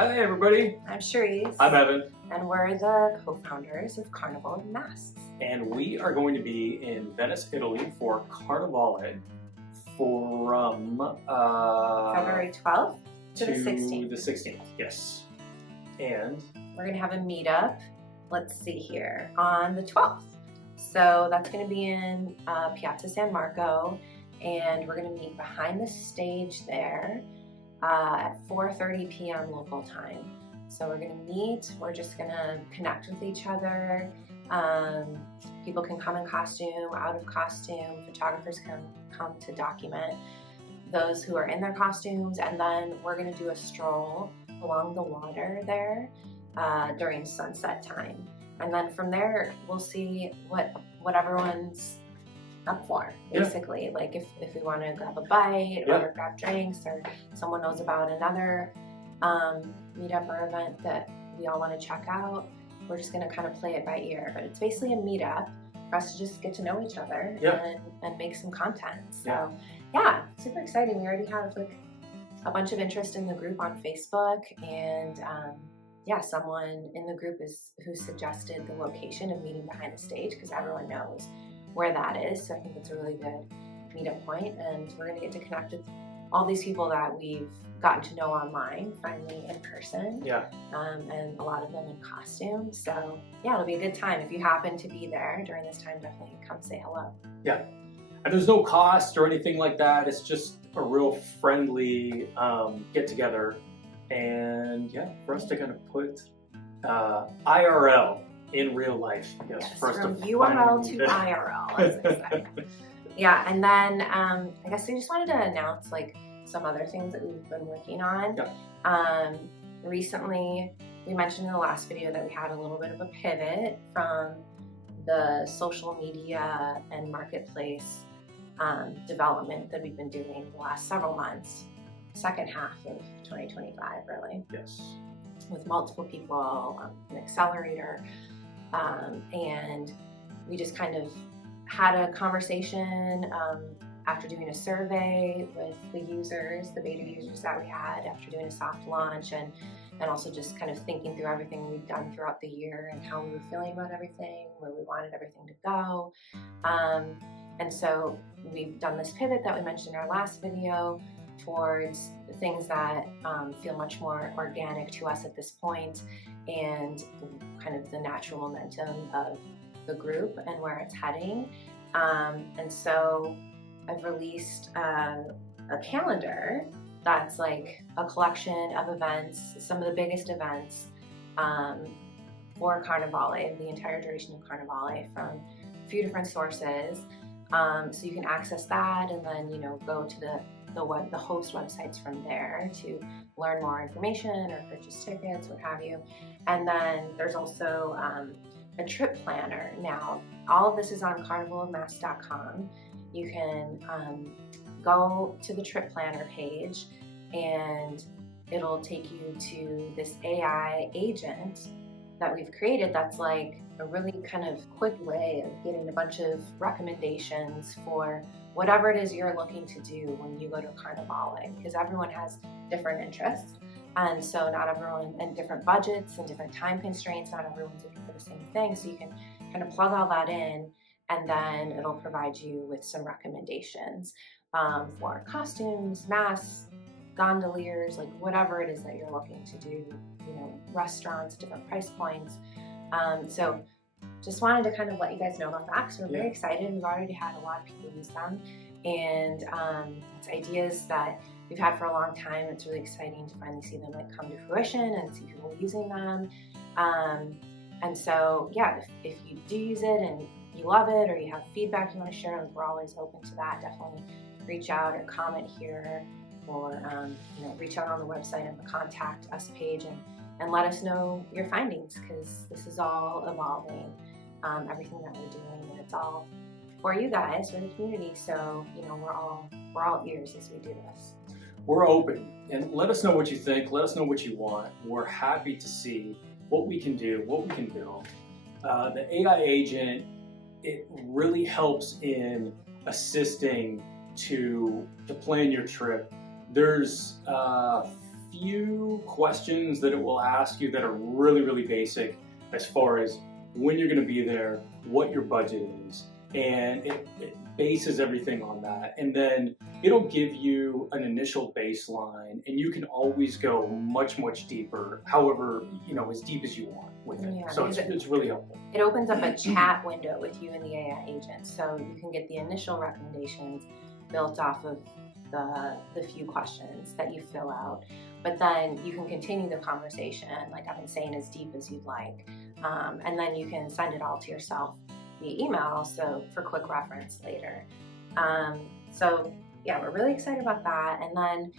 Hi everybody. I'm Cherise. I'm Evan. And we're the co-founders of Carnival Masks. And we are going to be in Venice, Italy for Carnival from February 12th to the 16th. The 16th, yes. And we're going to have a meetup, let's see here, on the 12th. So that's going to be in Piazza San Marco, and we're going to meet behind the stage there at 4:30 p.m. local time. So we're going to meet, we're just going to connect with each other. People can come in costume, out of costume, photographers can come to document those who are in their costumes, and then we're going to do a stroll along the water there during sunset time. And then from there, we'll see what everyone's up for, basically. Yeah. Like if we want to grab a bite or grab drinks, or someone knows about another meetup or event that we all want to check out, we're just going to kind of play it by ear. But it's basically a meetup for us to just get to know each other and make some content. So yeah, super exciting. We already have like a bunch of interest in the group on Facebook, and someone in the group who suggested the location of meeting behind the stage, because everyone knows where that is. So I think it's a really good meetup point, and we're going to get to connect with all these people that we've gotten to know online, finally in person. And a lot of them in costume. So yeah, it'll be a good time. If you happen to be there during this time, definitely come say hello. Yeah, and there's no cost or anything like that. It's just a real friendly get together, and for us to kind of put IRL in real life. Yes, from URL to IRL, as I say. Yeah, and then I guess we just wanted to announce like some other things that we've been working on. Recently, we mentioned in the last video that we had a little bit of a pivot from the social media and marketplace development that we've been doing the last several months, second half of 2025, really. Yes. With multiple people, an accelerator, and we just kind of had a conversation after doing a survey with the users, the beta users that we had after doing a soft launch, and also just kind of thinking through everything we've done throughout the year and how we were feeling about everything, where we wanted everything to go. And so we've done this pivot that we mentioned in our last video towards things that feel much more organic to us at this point, and kind of the natural momentum of the group and where it's heading. And so I've released a calendar that's like a collection of events, some of the biggest events for Carnivale, the entire duration of Carnivale, from a few different sources. So you can access that, and then go to the host websites from there to learn more information or purchase tickets, what have you. And then there's also a trip planner. Now, all of this is on carnivalofmasks.com. You can go to the trip planner page, and it'll take you to this AI agent that we've created that's like a really kind of quick way of getting a bunch of recommendations for whatever it is you're looking to do when you go to Carnivale, because everyone has different interests. And so not everyone, and different budgets and different time constraints, not everyone's looking for the same thing. So you can kind of plug all that in, and then it'll provide you with some recommendations for costumes, masks, gondoliers, like whatever it is that you're looking to do, restaurants, different price points. So just wanted to kind of let you guys know about that, because we're very excited. We've already had a lot of people use them, and it's ideas that we've had for a long time. It's really exciting to finally see them like come to fruition and see people using them. And so if you do use it and you love it, or you have feedback you want to share, we're always open to that. Definitely reach out or comment here, or reach out on the website and the contact us page, and let us know your findings, because this is all evolving, everything that we're doing, and it's all for you guys, for the community. So we're all ears as we do this. We're open, and let us know what you think. Let us know what you want. We're happy to see what we can do, what we can build. The AI agent, it really helps in assisting to plan your trip. There's few questions that it will ask you that are really, really basic as far as when you're going to be there, what your budget is, and it bases everything on that. And then it'll give you an initial baseline, and you can always go much, much deeper, however, as deep as you want with it. Yeah, so it's really helpful. It opens up a chat window with you and the AI agent, so you can get the initial recommendations built off of the few questions that you fill out. But then you can continue the conversation, like I've been saying, as deep as you'd like. And then you can send it all to yourself via email, so for quick reference later. So yeah, we're really excited about that. And then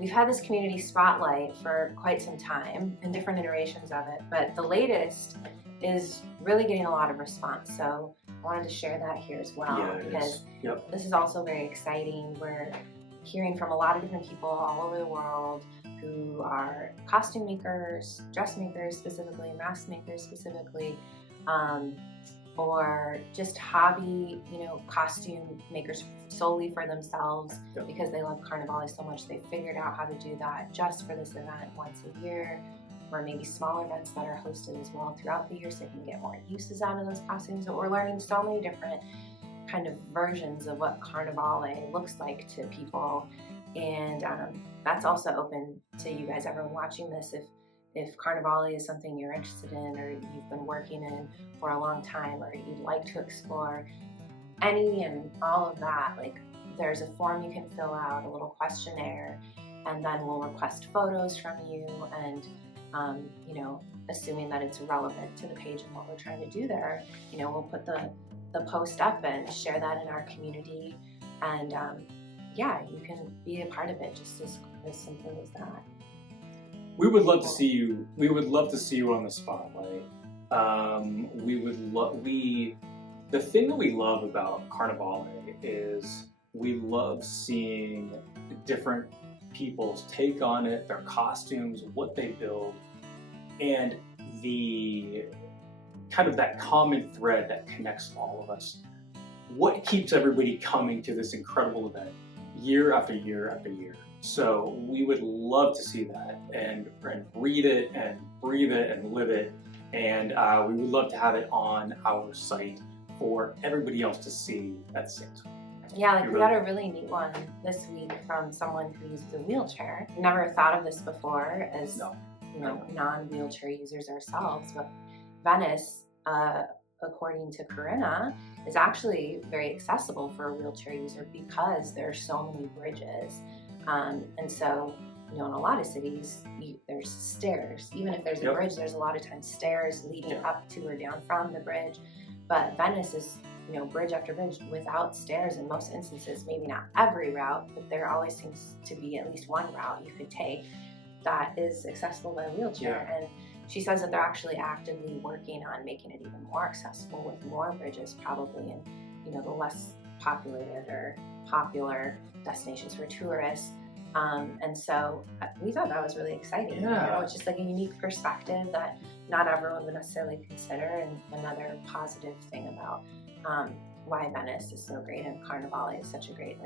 we've had this community spotlight for quite some time and different iterations of it, but the latest is really getting a lot of response. So I wanted to share that here as well, because this is also very exciting. We're hearing from a lot of different people all over the world who are costume makers, dressmakers specifically, mask makers specifically, or just hobby, costume makers solely for themselves because they love Carnival so much they figured out how to do that just for this event once a year, or maybe small events that are hosted as well throughout the year so they can get more uses out of those costumes. But we're learning so many different kind of versions of what Carnival looks like to people, and that's also open to you guys, everyone watching this. If Carnival is something you're interested in, or you've been working in for a long time, or you'd like to explore any and all of that, there's a form you can fill out, a little questionnaire, and then we'll request photos from you, and assuming that it's relevant to the page and what we're trying to do there, we'll put the post up and share that in our community, and you can be a part of it just as simple as that. We would love to see you. We would love to see you on the spotlight. The thing that we love about Carnival is we love seeing different people's take on it, their costumes, what they build, and the kind of that common thread that connects all of us. What keeps everybody coming to this incredible event year after year after year? So we would love to see that and read it and breathe it and live it, and we would love to have it on our site for everybody else to see at the same time. Yeah, we got a really neat one this week from someone who uses a wheelchair. Never thought of this before as non-wheelchair users ourselves, but Venice, according to Corinna, is actually very accessible for a wheelchair user because there are so many bridges. And so, in a lot of cities, there's stairs. Even if there's a bridge, there's a lot of times stairs leading up to or down from the bridge. But Venice is, bridge after bridge without stairs in most instances. Maybe not every route, but there always seems to be at least one route you could take that is accessible by wheelchair. And she says that they're actually actively working on making it even more accessible with more bridges, probably in the less populated or popular destinations for tourists. And so we thought that was really exciting. It's just like a unique perspective that not everyone would necessarily consider, and another positive thing about why Venice is so great and Carnival is such a great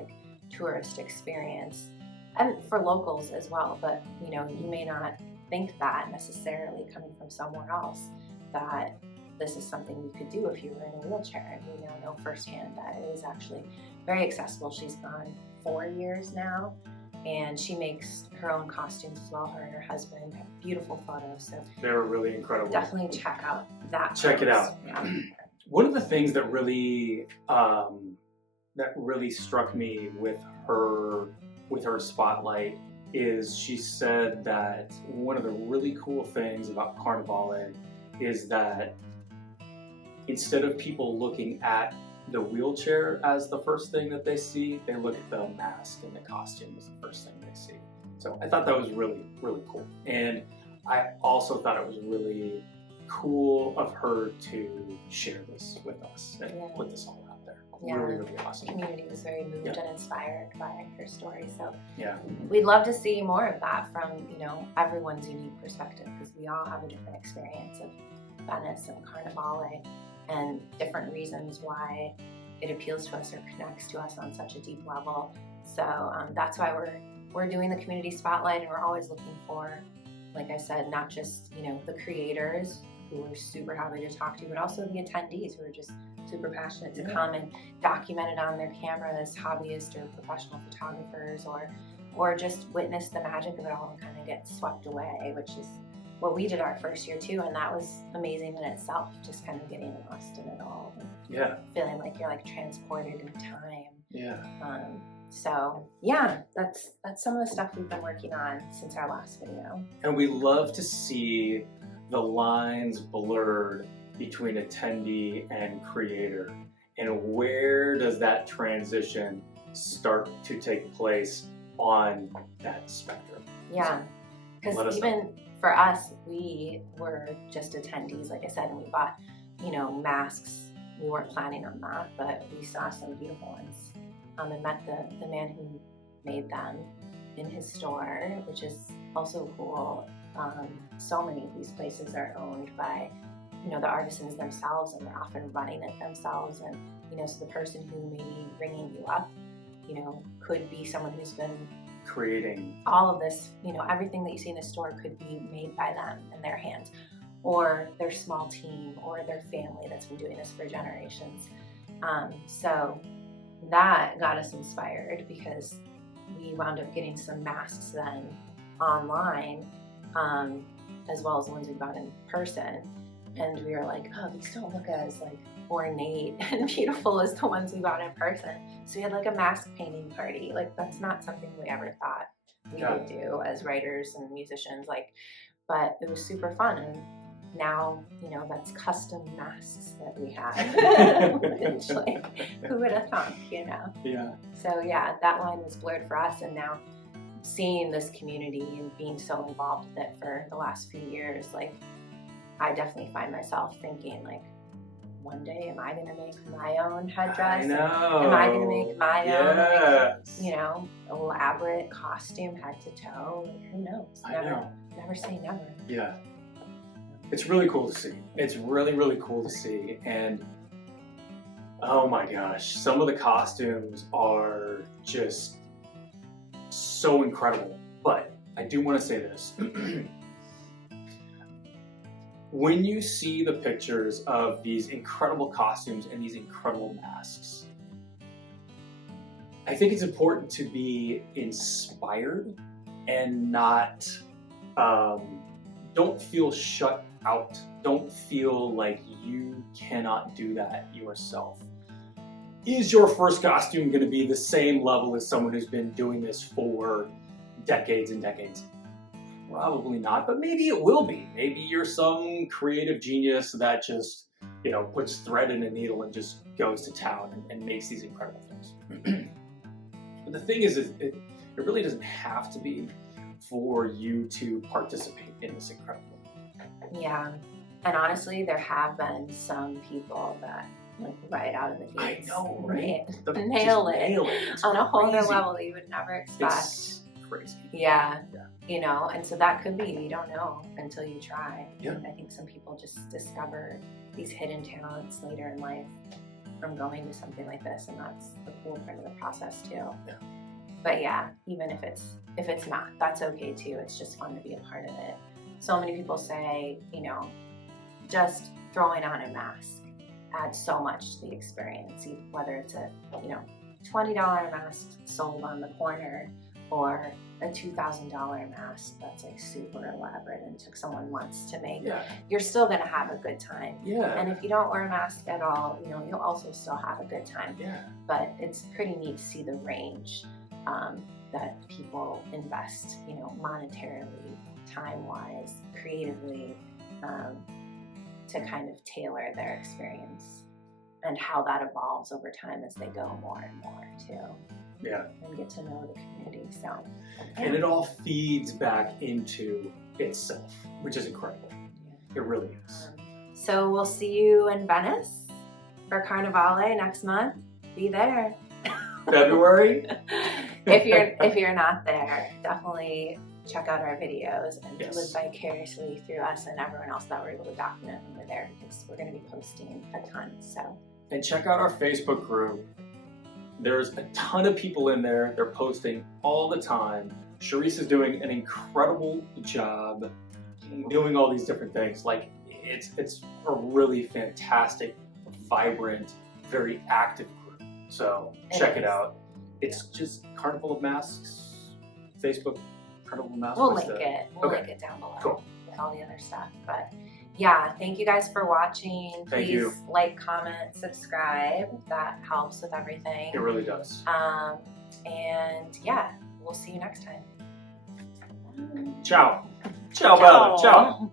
tourist experience, and for locals as well. But you may not think that necessarily coming from somewhere else, that this is something you could do if you were in a wheelchair. And we now know firsthand that it is actually very accessible. She's gone 4 years now, and she makes her own costumes as well. Her and her husband have beautiful photos. So they're really incredible. Definitely check out that. Check it out. Yeah. One of the things that really struck me with her spotlight is she said that one of the really cool things about Carnival is that instead of people looking at the wheelchair as the first thing that they see, they look at the mask and the costume as the first thing they see. So I thought that was really, really cool. And I also thought it was really cool of her to share this with us and put this all out there. Really, really awesome. The community was very moved and inspired by her story. So we'd love to see more of that from everyone's unique perspective, because we all have a different experience of Venice and Carnival, and different reasons why it appeals to us or connects to us on such a deep level. So that's why we're we're doing the community spotlight, and we're always looking for, like I said, not just, you know, the creators who we're super happy to talk to, but also the attendees who are just super passionate to come and document it on their cameras, hobbyists or professional photographers, or just witness the magic of it all and kind of get swept away, which is what we did our first year too, and that was amazing in itself, just kind of getting lost in it all. And feeling like you're like transported in time. So yeah, that's some of the stuff we've been working on since our last video. And we love to see the lines blurred between attendee and creator. And where does that transition start to take place on that spectrum? Yeah, because even for us, we were just attendees, like I said, and we bought, you know, masks. We weren't planning on that, but we saw some beautiful ones. And met the man who made them in his store, which is also cool. So many of these places are owned by, you know, the artisans themselves, and they're often running it themselves. And, you know, so the person who may be ringing you up, you know, could be someone who's been creating all of this, you know, everything that you see in the store could be made by them in their hands, or their small team, or their family that's been doing this for generations. So that got us inspired, because we wound up getting some masks then online, as well as the ones we bought in person. And we were like, oh, these don't look as like ornate and beautiful as the ones we bought in person. So we had like a mask painting party. Like, that's not something we ever thought we would do as writers and musicians. Like, but it was super fun. And now, you know, that's custom masks that we have. Which, like, who would have thought, you know? Yeah. So yeah, that line was blurred for us, and now seeing this community and being so involved with it for the last few years, like, I definitely find myself thinking, like, one day, am I gonna make my own headdress? I know. Am I gonna make my own, like, Yes. you know, elaborate costume head to toe? Like, who knows? Never say never. Yeah. It's really cool to see. It's really, really cool to see. And oh my gosh, some of the costumes are just so incredible. But I do want to say this. When you see the pictures of these incredible costumes and these incredible masks, I think it's important to be inspired and not, don't feel shut out. Don't feel like you cannot do that yourself. Is your first costume going to be the same level as someone who's been doing this for decades and decades? Probably not, but maybe it will be. Maybe you're some creative genius that just, you know, puts thread in a needle and just goes to town and makes these incredible things. But the thing is, it really doesn't have to be for you to participate in this incredible. Yeah, and honestly, there have been some people that, like, right out of the gates, I know, right? Nail it on a whole other level that you would never expect. It's crazy. Yeah, you know, and so that could be, you don't know until you try. Yeah. I think some people just discover these hidden talents later in life from going to something like this, and that's the cool part of the process too. Yeah. But yeah, even if it's not, that's okay too. It's just fun to be a part of it. So many people say, you know, just throwing on a mask adds so much to the experience, whether it's a, you know, $20 mask sold on the corner, or a $2,000 mask that's like super elaborate and took someone months to make. Yeah. You're still gonna have a good time. Yeah. And if you don't wear a mask at all, you know, you'll also still have a good time. Yeah. But it's pretty neat to see the range that people invest, you know, monetarily, time-wise, creatively, to kind of tailor their experience, and how that evolves over time as they go more and more too. Yeah. And get to know the community. So, yeah. And it all feeds back into itself, which is incredible. Yeah. It really is. So we'll see you in Venice for Carnivale next month. Be there. February? If you're not there, definitely check out our videos and live vicariously through us and everyone else that we're able to document when we're there, because we're going to be posting a ton. So, and check out our Facebook group. There's a ton of people in there. They're posting all the time. Charisse is doing an incredible job doing all these different things. Like, it's a really fantastic, vibrant, very active group. So check it out. It's just Carnival of Masks, Facebook, Carnival of Masks. We'll link it. We'll Okay. link it down below Cool. with all the other stuff. But yeah, thank you guys for watching. Thank Please you. like, comment, subscribe. That helps with everything. It really does. And yeah, we'll see you next time. Ciao. Ciao, Bella. Ciao.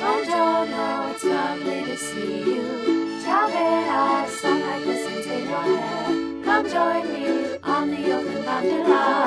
Buongiorno, it's lovely to see you. Ciao bella, sunlight glistens in your hair. Come join me on the open gondola.